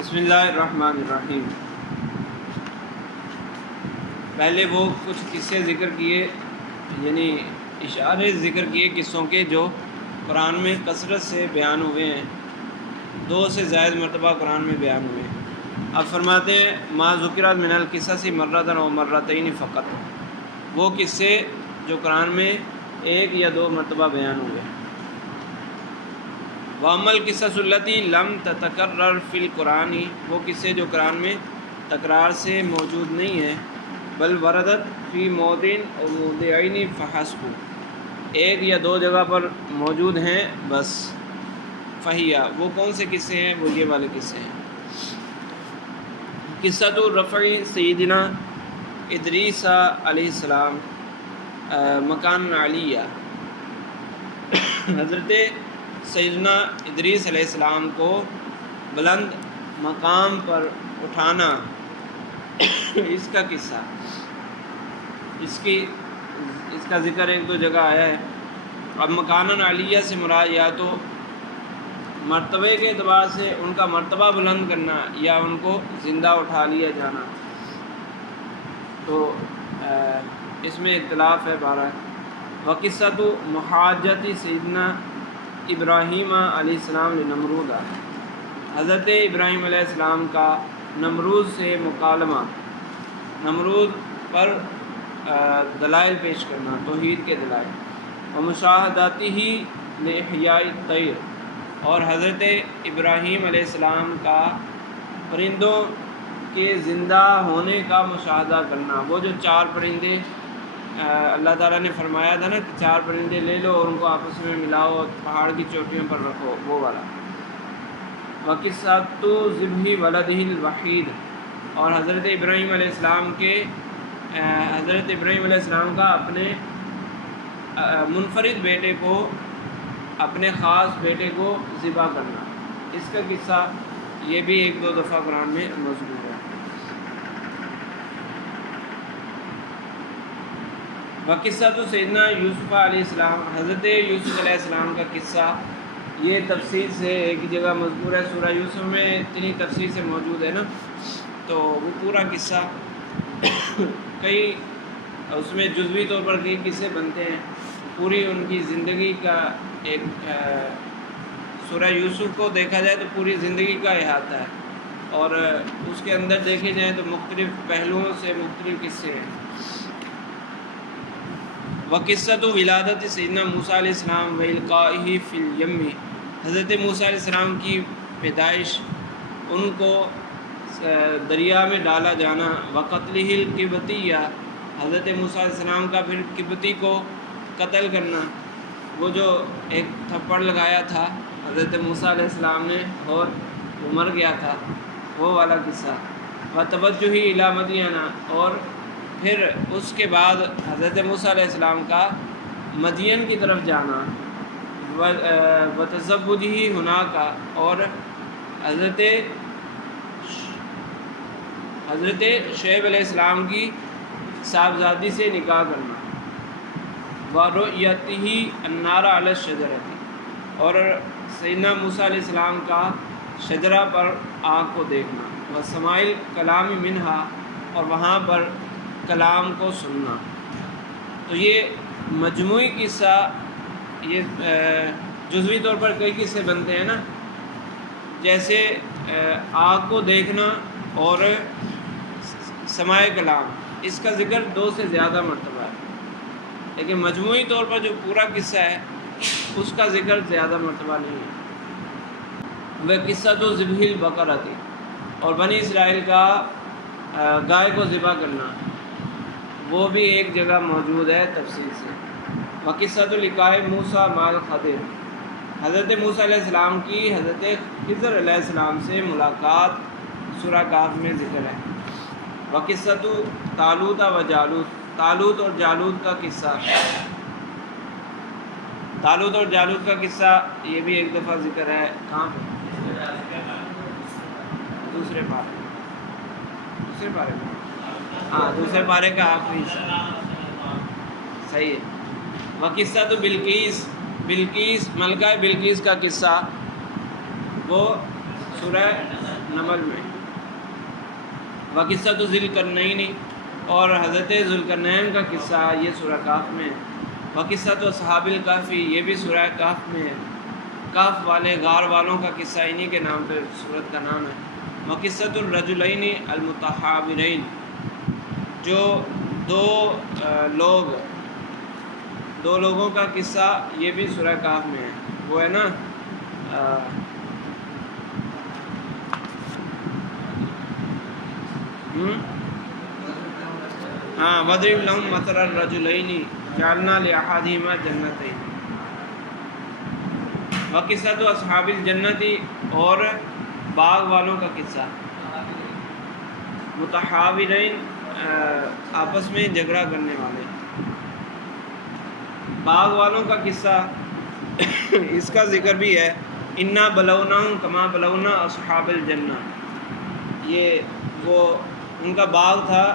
بسم اللہ الرحمن الرحیم۔ پہلے وہ کچھ قصے ذکر کیے، یعنی اشارے ذکر کیے قصوں کے جو قرآن میں کثرت سے بیان ہوئے ہیں، 2 سے زائد مرتبہ قرآن میں بیان ہوئے ہیں۔ اب فرماتے ہیں ما ذکرت من القصص مرۃ و مرتین فقط، وہ قصے جو قرآن میں 1 یا 2 مرتبہ بیان ہوئے ہیں۔ وَأَمَّا الْقِصَصُ الَّتِي لَمْ تَتَكَرَّرْ فِي الْقُرْآنِ، وہ قصے جو قرآن میں تکرار سے موجود نہیں ہیں، بل وردت فی موضع او موضعین فحسب، 1 یا 2 جگہ پر موجود ہیں بس۔ فہیا، وہ کون سے قصے ہیں؟ وہ یہ والے قصے ہیں۔ قصۃ رفع سیدنا ادریس علیہ السلام مکان علیہ، حضرت سیدنا ادریس علیہ السلام کو بلند مقام پر اٹھانا، اس کا قصہ، اس کا ذکر 1-2 جگہ آیا ہے۔ اب مکان علیہ سے مراد یا تو مرتبے کے اعتبار سے ان کا مرتبہ بلند کرنا یا ان کو زندہ اٹھا لیا جانا، تو اس میں اختلاف ہے بارہ۔ وقصۃ محاجت سیدنا ابراہیم علیہ السلام لنمرود، حضرت ابراہیم علیہ السلام کا نمرود سے مکالمہ، نمرود پر دلائل پیش کرنا، توحید کے دلائل۔ ومشاہداتہ لإحیاء الطیر، اور حضرت ابراہیم علیہ السلام کا پرندوں کے زندہ ہونے کا مشاہدہ کرنا۔ وہ جو 4 پرندے اللہ تعالیٰ نے فرمایا تھا نا کہ 4 پرندے لے لو اور ان کو آپس میں ملاؤ اور پہاڑ کی چوٹیوں پر رکھو، وہ والا۔ وقصۃ ذبح ولدہ الوحید، اور حضرت ابراہیم علیہ السلام کا اپنے منفرد بیٹے کو، اپنے خاص بیٹے کو ذبح کرنا، اس کا قصہ یہ بھی 1-2 دفعہ قرآن میں مذکور ہے۔ وقصۃ سیدنا یوسف علیہ السلام، حضرت یوسف علیہ السلام کا قصہ، یہ تفصیل سے ایک جگہ مذکور ہے، سورہ یوسف میں اتنی تفصیل سے موجود ہے نا، تو وہ پورا قصہ کئی اس میں جزوی طور پر کئی قصے بنتے ہیں، پوری ان کی زندگی کا ایک سورہ یوسف کو دیکھا جائے تو پوری زندگی کا احاطہ ہے، اور اس کے اندر دیکھے جائیں تو مختلف پہلوؤں سے مختلف قصے ہیں۔ وقصۃ ولادت سیدنا موسیٰ علیہ السلام وإلقائہ فی الیم، حضرت موسیٰ علیہ السلام کی پیدائش، ان کو دریا میں ڈالا جانا۔ وقتلہ القبطیہ، حضرت موسیٰ علیہ السلام کا پھر قبطی کو قتل کرنا، وہ جو ایک تھپڑ لگایا تھا حضرت موسیٰ علیہ السلام نے اور وہ مر گیا تھا، وہ والا قصہ۔ وتوجہ الی مدین، اور پھر اس کے بعد حضرت موسیٰ علیہ السلام کا مدین کی طرف جانا۔ وتزوجہ ہناک، اور حضرت شعیب علیہ السلام کی صاحبزادی سے نکاح کرنا۔ ورؤیتہ النار علی الشجرۃ، اور سیدنا موسیٰ علیہ السلام کا شجرہ پر آگ کو دیکھنا۔ وسماع الکلام منہا، اور وہاں پر کلام کو سننا۔ تو یہ مجموعی قصہ، یہ جزوی طور پر کئی قصے بنتے ہیں نا، جیسے آگ کو دیکھنا اور سماع کلام، اس کا ذکر 2 سے زیادہ مرتبہ ہے، لیکن مجموعی طور پر جو پورا قصہ ہے اس کا ذکر زیادہ مرتبہ نہیں ہے۔ وہ قصۃ ذبح البقرۃ، اور بنی اسرائیل کا گائے کو ذبح کرنا، وہ بھی ایک جگہ موجود ہے تفصیل سے۔ وقصۃ لقاء موسیٰ مع الخضر، حضرت موسیٰ علیہ السلام کی حضرت خضر علیہ السلام سے ملاقات، سورہ کہف میں ذکر ہے۔ وقصۃ طالوت و جالوت، طالوت اور جالوت کا قصہ، طالوت اور جالوت کا قصہ یہ بھی 1 دفعہ ذکر ہے۔ کہاں پہ؟ دوسرے پارے میں، ہاں دوسرے پارے کا آخری حصہ، صحیح ہے۔ وقصۃ بلقیس، ملکہ بلقیس کا قصہ، وہ سورہ نمل میں، وقصۃ ذی القرنین، اور حضرت ذوالقرنین کا قصہ یہ سورہ کہف میں ہے، وقصۃ اصحاب الکہف یہ بھی سورہ کہف میں ہے، کہف والے غار والوں کا قصہ انہی کے نام پہ سورت کا نام ہے، وقصۃ الرجلین المتحابرین، جو دو لوگوں کا قصہ یہ بھی سورہ کہف میں ہے، وہ ہے نا ہاں وَاضْرِبْ لَهُم مَثَلَ الرَّجُلَيْنِ جَعَلْنَا لِأَحَدِهِمَا جَنَّتَيْنِ، وقصۃ اصحاب الجنت، اور باغ والوں کا قصہ، متحابرین آپس میں جھگڑا کرنے والے، باغ والوں کا قصہ اس کا ذکر بھی ہے، انا بلوناہم کما بلونا اصحاب الجنہ، یہ وہ ان کا باغ تھا،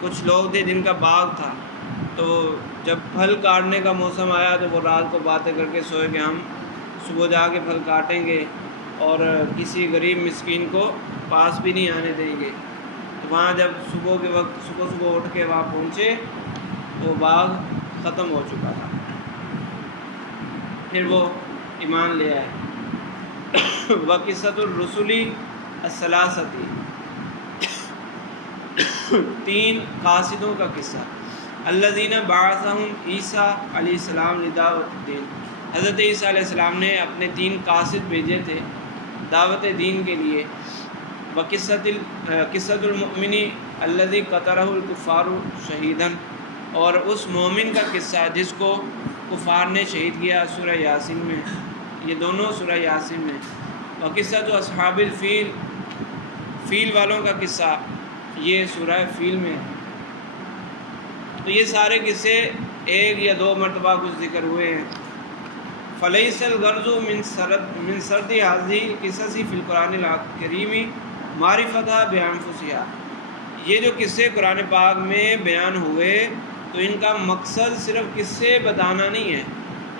کچھ لوگ تھے جن کا باغ تھا، تو جب پھل کاٹنے کا موسم آیا تو وہ رات کو باتیں کر کے سوئے کہ ہم صبح جا کے پھل کاٹیں گے اور کسی غریب مسکین کو پاس بھی نہیں آنے دیں گے، تو وہاں جب صبح کے وقت صبح اٹھ کے وہاں پہنچے وہ باغ ختم ہو چکا تھا، پھر وہ ایمان لے آئے، وقصۃ الرسل الثلاثۃ، 3 قاصدوں کا قصہ، الذین بعثہم عیسیٰ علیہ السلام لدعوت الدین، حضرت عیسیٰ علیہ السلام نے اپنے 3 قاصد بھیجے تھے دعوت دین کے لیے، قصۃ المؤمن الذی قتلہ الکفار شہیدا، اور اس مومن کا قصہ جس کو کفار نے شہید کیا سورہ یاسین میں، یہ دونوں سورہ یاسین میں، وقصۃ اصحاب الفیل، فیل والوں کا قصہ یہ سورہ فیل میں، تو یہ سارے قصے 1 یا 2 مرتبہ کچھ ذکر ہوئے ہیں، فلیس الغرض من سرد هذه القصص فی القرآن الکریم معرفتہ بانفسها، یہ جو قصے قرآن پاک میں بیان ہوئے تو ان کا مقصد صرف قصے بتانا نہیں ہے،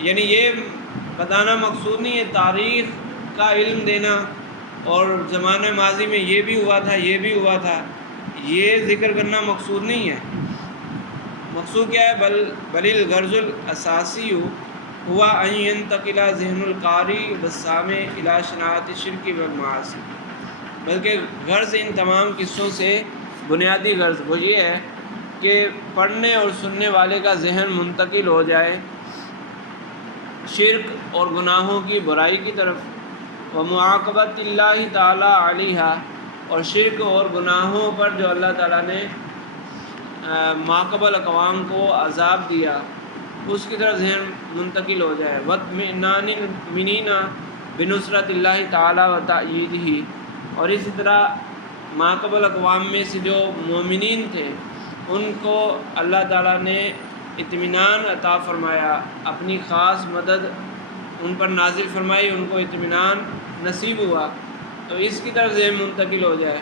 یعنی یہ بتانا مقصود نہیں ہے تاریخ کا علم دینا اور زمانہ ماضی میں یہ بھی ہوا تھا یہ بھی ہوا تھا، یہ ذکر کرنا مقصود نہیں ہے، مقصود کیا ہے، بل الغرض الاساسی ہوا ان ينتقل ذہن القاری والسامع الی شناعت الشرک والمعاصی، بلکہ غرض ان تمام قصوں سے بنیادی غرض وہ یہ ہے کہ پڑھنے اور سننے والے کا ذہن منتقل ہو جائے شرک اور گناہوں کی برائی کی طرف، ومعاقبۃ اللہ تعالی علیہا، اور شرک اور گناہوں پر جو اللہ تعالیٰ نے ماقبل اقوام کو عذاب دیا اس کی طرف ذہن منتقل ہو جائے، واطمئنان المؤمنین بنصرت اللہ تعالی و تأییدہ، اور اسی طرح ماقبل اقوام میں سے جو مومنین تھے ان کو اللہ تعالیٰ نے اطمینان عطا فرمایا، اپنی خاص مدد ان پر نازل فرمائی، ان کو اطمینان نصیب ہوا، تو اس کی طرف ذہن منتقل ہو جائے،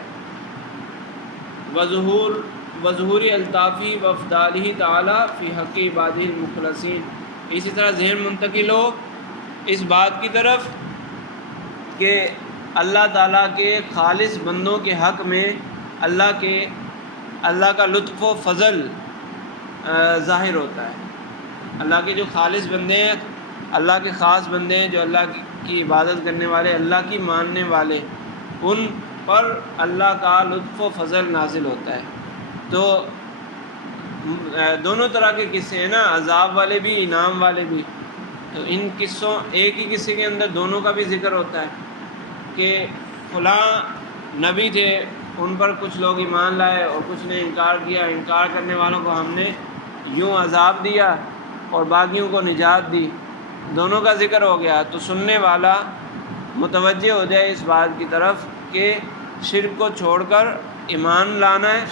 وظہور الطافی وافدالہ تعالی فی حق عبادہ المخلصین، اسی طرح ذہن منتقل ہو اس بات کی طرف کہ اللہ تعالیٰ کے خالص بندوں کے حق میں اللہ کا لطف و فضل ظاہر ہوتا ہے، اللہ کے جو خالص بندے ہیں، اللہ کے خاص بندے ہیں جو اللہ کی عبادت کرنے والے، اللہ کی ماننے والے، ان پر اللہ کا لطف و فضل نازل ہوتا ہے، تو دونوں طرح کے قصے ہیں نا، عذاب والے بھی انعام والے بھی، تو ان قصوں ایک ہی قصے کے اندر دونوں کا بھی ذکر ہوتا ہے کہ فلاں نبی تھے ان پر کچھ لوگ ایمان لائے اور کچھ نے انکار کیا، انکار کرنے والوں کو ہم نے یوں عذاب دیا اور باقیوں کو نجات دی، دونوں کا ذکر ہو گیا، تو سننے والا متوجہ ہو جائے اس بات کی طرف کہ شرک کو چھوڑ کر ایمان لانا ہے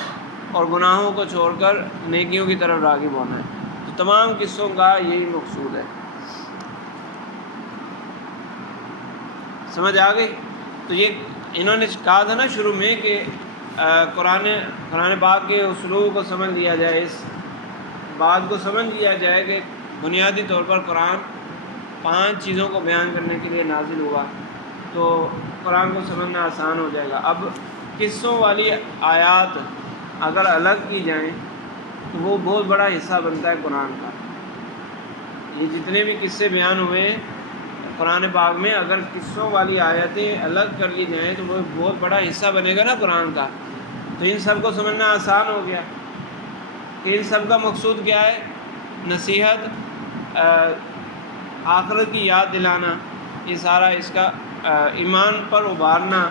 اور گناہوں کو چھوڑ کر نیکیوں کی طرف راغب ہونا ہے، تو تمام قصوں کا یہی مقصود ہے، سمجھ آ گئی؟ تو یہ انہوں نے کہا تھا نا شروع میں کہ قرآن پاک کے اسلوب کو سمجھ لیا جائے، اس بات کو سمجھ لیا جائے کہ بنیادی طور پر قرآن 5 چیزوں کو بیان کرنے کے لیے نازل ہوا، تو قرآن کو سمجھنا آسان ہو جائے گا۔ اب قصوں والی آیات اگر الگ کی جائیں تو وہ بہت بڑا حصہ بنتا ہے قرآن کا۔ یہ جتنے بھی قصے بیان ہوئے قرآن پاک میں، اگر قصوں والی آیتیں الگ کر لی جائیں تو وہ بہت بڑا حصہ بنے گا نا قرآن کا، تو ان سب کو سمجھنا آسان ہو گیا۔ ان سب کا مقصود کیا ہے؟ نصیحت، آخرت کی یاد دلانا، یہ سارا اس کا ایمان پر ابھارنا،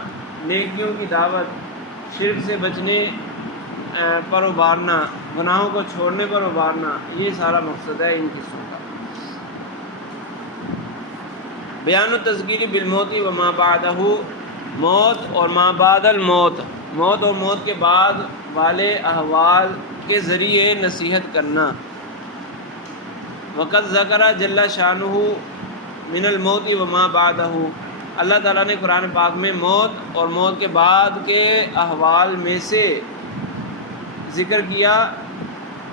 نیکیوں کی دعوت، شرک سے بچنے پر ابھارنا، گناہوں کو چھوڑنے پر ابھارنا، یہ سارا مقصد ہے ان قصوں کا۔ بیان التذکیر بالموت و ما بعدہ، موت اور ما بعد الموت، موت اور موت کے بعد والے احوال کے ذریعے نصیحت کرنا۔ وقد ذکر جل شانہ من الموت و ما بعدہ، اللہ تعالیٰ نے قرآن پاک میں موت اور موت کے بعد کے احوال میں سے ذکر کیا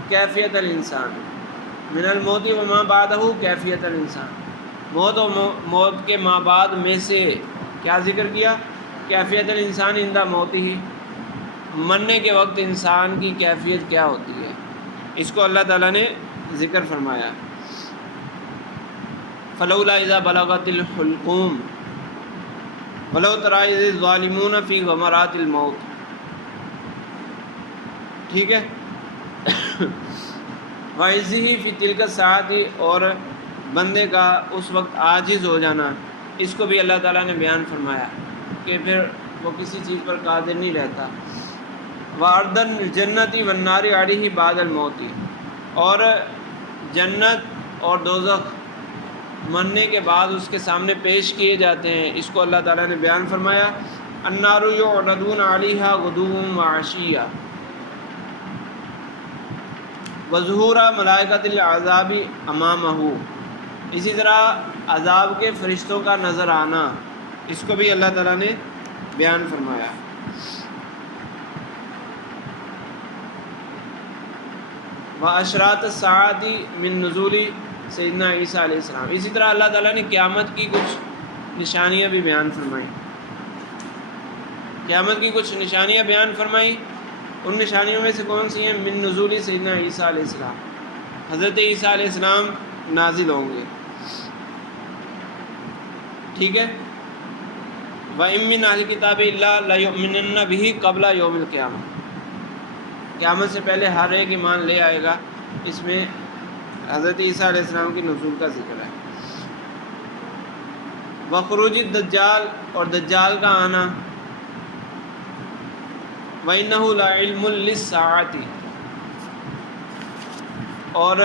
کیفیت الانسان، من الموت و ما بعدہ کیفیت الانسان، موت اور موت کے ما بعد میں سے کیا ذکر کیا؟ کیفیت الانسان عند موتہ، مرنے کے وقت انسان کی کیفیت کیا ہوتی ہے، اس کو اللہ تعالیٰ نے ذکر فرمایا۔ فلولا اذا بلغت الحلقوم ولو تری اذ الظالمون فی غمرات الموت، ٹھیک ہے۔ وعزہ فی تلک الساعۃ، اور بندے کا اس وقت عاجز ہو جانا، اس کو بھی اللہ تعالیٰ نے بیان فرمایا کہ پھر وہ کسی چیز پر قادر نہیں رہتا۔ وعرض الجنۃ والنار علیہ بعد الموت، اور جنت اور دوزخ مرنے کے بعد اس کے سامنے پیش کیے جاتے ہیں، اس کو اللہ تعالیٰ نے بیان فرمایا۔ النار یعرضون علیہا غدوا وعشیا وظہور ملائکۃ العذاب امامہ، اسی طرح عذاب کے فرشتوں کا نظر آنا، اس کو بھی اللہ تعالیٰ نے بیان فرمایا۔ واشراط الساعۃ من نزول سیدنا عیسیٰ علیہ السلام، اسی طرح اللہ تعالیٰ نے قیامت کی کچھ نشانیاں بھی بیان فرمائیں، قیامت کی کچھ نشانیاں بیان فرمائیں۔ ان نشانیوں میں سے کون سی ہیں؟ من نزول سیدنا عیسیٰ علیہ السلام، حضرت عیسیٰ علیہ السلام نازل ہوں گے، ٹھیک ہے۔ وَإِن مِّنْ أَهْلِ الْكِتَابِ إِلَّا لَيُؤْمِنَنَّ بِهِ قَبْلَ يَوْمِ الْقِيَامَةِ، قیامت سے پہلے ہر ایک ایمان لے آئے گا۔ اس میں حضرت عیسیٰ علیہ السلام کی نزول کا ذکر ہے۔ وخروج الدجال، اور دجال کا آنا۔ وَإِنَّهُ لَعِلْمٌ لِلسَّاعَةِ، اور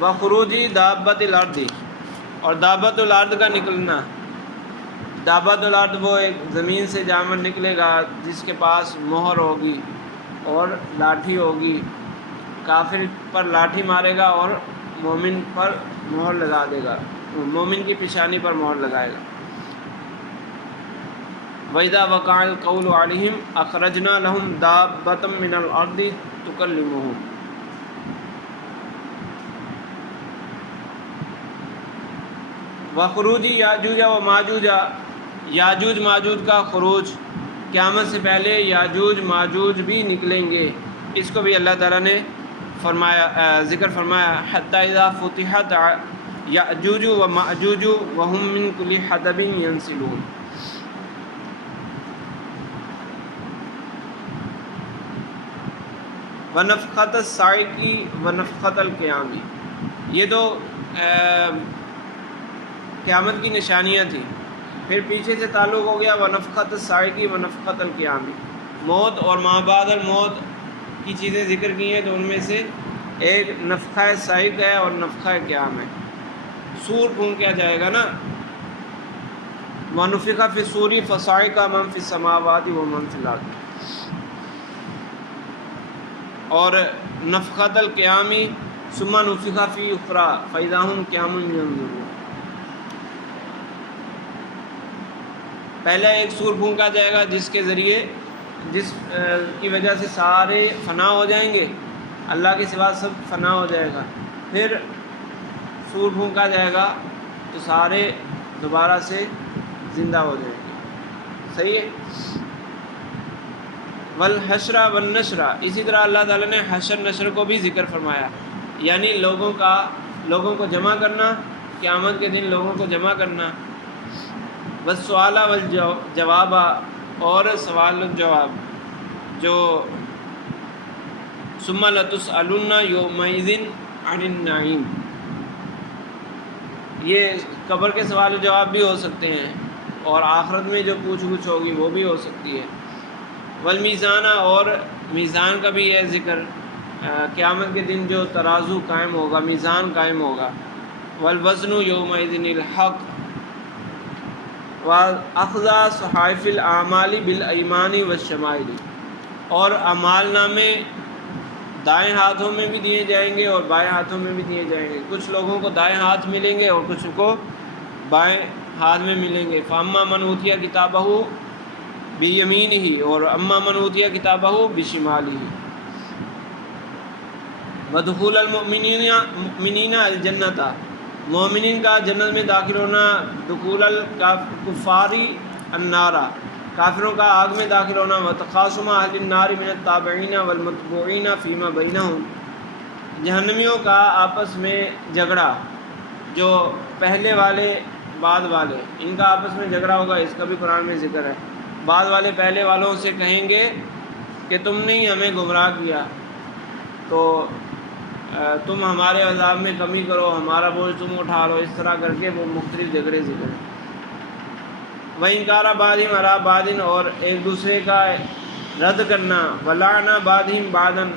وخروج دابۃ الارض، اور دابۃ الارض کا نکلنا۔ دابۃ الارض وہ ایک زمین سے جانور نکلے گا جس کے پاس مہر ہوگی اور لاٹھی ہوگی، کافر پر لاٹھی مارے گا اور مومن پر مہر لگا دے گا، مومن کی پیشانی پر مہر لگائے گا۔ وَإِذَا وَقَعَ الْقَوْلُ عَلَيْهِمْ أَخْرَجْنَا لَهُمْ دَابَّةً مِّنَ الْأَرْضِ تُكَلِّمُهُمْ، وخروج یاجوج و ماجوج، یاجوج ماجوج کا خروج، قیامت سے پہلے یاجوج ماجوج بھی نکلیں گے، اس کو بھی اللہ تعالیٰ نے فرمایا، ذکر فرمایا۔ حتی اذا فتحت یاجوج و ماجوج وهم من کل حدب ینسلون، ونفخۃ الصاعق ونفخۃ القیام، یہ تو قیامت کی نشانیاں تھیں۔ پھر پیچھے سے تعلق ہو گیا ونفخۃ الصاعق ونفخۃ القیام، موت اور ما بعد الموت کی چیزیں ذکر کی ہیں، تو ان میں سے ایک نفخہ صاعق ہے اور نفخہ قیام ہے۔ سور پھونکا جائے گا نا، وَنُفِخَ فِي الصُّورِ فَصَعِقَ مَن فِي السَّمَاوَاتِ وَمَن فِي الْأَرْضِ، اور نفخۃ القیام ثم نفخ فی اخری فاذا هم قیام ینظرون، پہلے ایک سور پھونکا جائے گا جس کے ذریعے، جس کی وجہ سے سارے فنا ہو جائیں گے، اللہ کے سوا سب فنا ہو جائے گا۔ پھر سور پھونکا جائے گا تو سارے دوبارہ سے زندہ ہو جائیں گے. صحیح ہے. والحشر والنشر، اسی طرح اللہ تعالیٰ نے حشر نشر کو بھی ذکر فرمایا، یعنی لوگوں کو جمع کرنا، قیامت کے دن لوگوں کو جمع کرنا. والسؤال والجواب، اور سوال و جواب، جو ثم لتسألن یومئذ عن النعیم، یہ قبر کے سوال و جواب بھی ہو سکتے ہیں، اور آخرت میں جو پوچھ گچھ ہوگی وہ بھی ہو سکتی ہے. والمیزان، اور میزان کا بھی ہے ذکر، قیامت کے دن جو ترازو قائم ہوگا، میزان قائم ہوگا. والوزن یومئذ الحق، واخذ صحائف الاعمال بالایمان والشمائل، اور اعمال نامے دائیں ہاتھوں میں بھی دیے جائیں گے اور بائیں ہاتھوں میں بھی دیے جائیں گے. کچھ لوگوں کو دائیں ہاتھ ملیں گے اور کچھ کو بائیں ہاتھ میں ملیں گے. فاما من اوتی کتابہ بیمینہ، اور اما من اوتی کتابہ بشمالہ. ودخول المؤمنین الجنۃ، مومنین کا جنت میں داخل ہونا. دخول الکفار النار، کافروں کا آگ میں داخل ہونا. وتخاصم اہل النار من التابعین والمتبوعین فیما بینہم، جہنمیوں کا آپس میں جھگڑا، جو پہلے والے بعد والے، ان کا آپس میں جھگڑا ہوگا، اس کا بھی قرآن میں ذکر ہے. بعد والے پہلے والوں سے کہیں گے کہ تم نے ہی ہمیں گمراہ کیا، تو تم ہمارے عذاب میں کمی کرو، ہمارا بوجھ تم اٹھا لو. اس طرح کر کے وہ مختلف جھگڑے ذکر ہیں. وَإِنْكَارَ بَعْضِهِمْ عَلَىٰ بَعْضٍ، اور ایک دوسرے کا رد کرنا. وَلَعْنَ بَعْضِهِمْ بَعْضًا،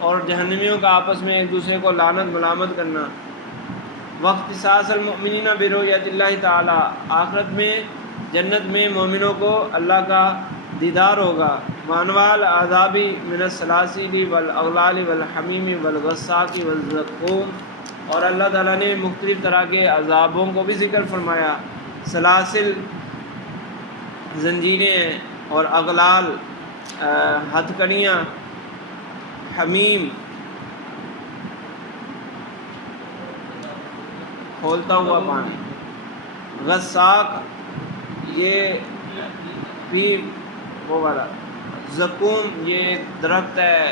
اور جہنمیوں کا آپس میں ایک دوسرے کو لعنت ملامت کرنا. واختصاص المؤمنین برؤیت اللہ تعالیٰ، آخرت میں جنت میں مومنوں کو اللہ کا دیدار ہوگا. وانواع العذاب من السلاسل والاغلال والحمیم والغساق والزقوم، اور اللہ تعالیٰ نے مختلف طرح کے عذابوں کو بھی ذکر فرمایا. سلاسل زنجیریں، اور اغلال ہتھکڑیاں، حمیم کھولتا ہوا پانی، غساق یہ بھی وہ والا، زقوم یہ درخت ہے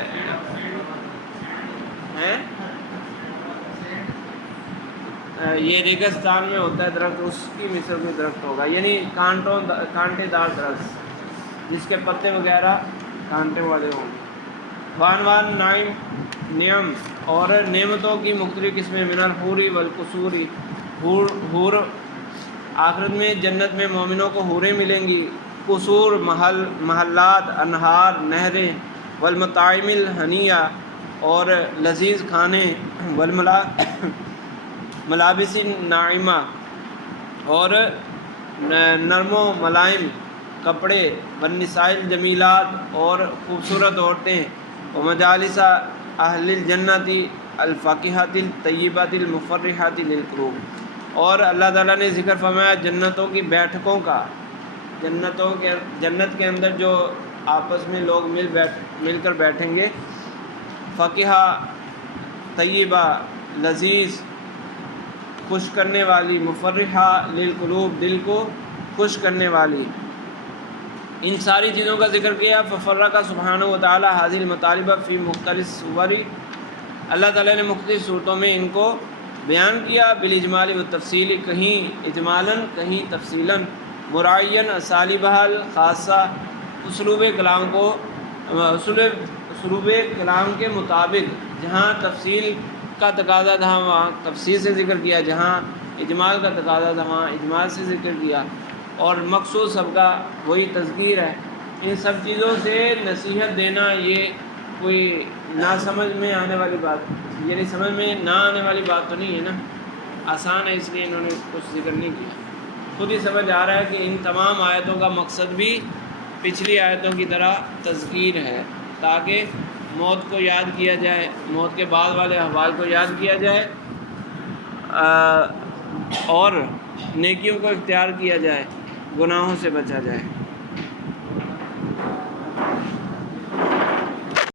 یہ ریگستان میں ہوتا ہے درخت، اس کی مثل کوئی درخت ہوگا، یعنی کانٹے دار درخت جس کے پتے وغیرہ کانٹے والے ہوں گے. وانوان نعم، اور نعمتوں کی مختلف قسمیں. من الحوری والقصوری، حور، آخرت میں جنت میں مومنوں کو حوریں ملیں گی. قصور محلات، انہار نہریں. والمطاعم الہنیہ، اور لذیذ کھانے. ملابس ناعمہ، اور نرم و ملائم کپڑے. والنساء الجمیلات، اور خوبصورت عورتیں. ومجالس اہل الجنت الفاکہۃ الطیبۃ المفرحۃ للقلوب، اور اللہ تعالیٰ نے ذکر فرمایا جنتوں کی بیٹھکوں کا. جنت کے اندر جو آپس میں لوگ مل کر بیٹھیں گے. فاکہہ طیبہ لذیذ، خوش کرنے والی. مفرحہ للقلوب، دل کو خوش کرنے والی. ان ساری چیزوں کا ذکر کیا. ففرق سبحانہ وتعالی حاضر المطالب فی مختلف صور، اللہ تعالیٰ نے مختلف صورتوں میں ان کو بیان کیا. بالاجمال والتفصیل، کہیں اجمالاً کہیں تفصیلاً. مراعین اسالیبہ الخاصہ، اسلوب کلام کے مطابق، جہاں تفصیل کا تقاضا تھا وہاں تفصیل سے ذکر کیا، جہاں اجمال کا تقاضا تھا وہاں اجمال سے ذکر کیا. اور مقصود سب کا وہی تذکیر ہے. ان سب چیزوں سے نصیحت دینا یہ کوئی نہ سمجھ میں آنے والی بات، یعنی سمجھ میں نہ آنے والی بات تو نہیں ہے نا، آسان ہے، اس لیے انہوں نے کچھ ذکر نہیں کیا. خود ہی سمجھ آ رہا ہے کہ ان تمام آیتوں کا مقصد بھی پچھلی آیتوں کی طرح تذکیر ہے، تاکہ موت کو یاد کیا جائے، موت کے بعد والے احوال کو یاد کیا جائے، اور نیکیوں کو اختیار کیا جائے، گناہوں سے بچا جائے.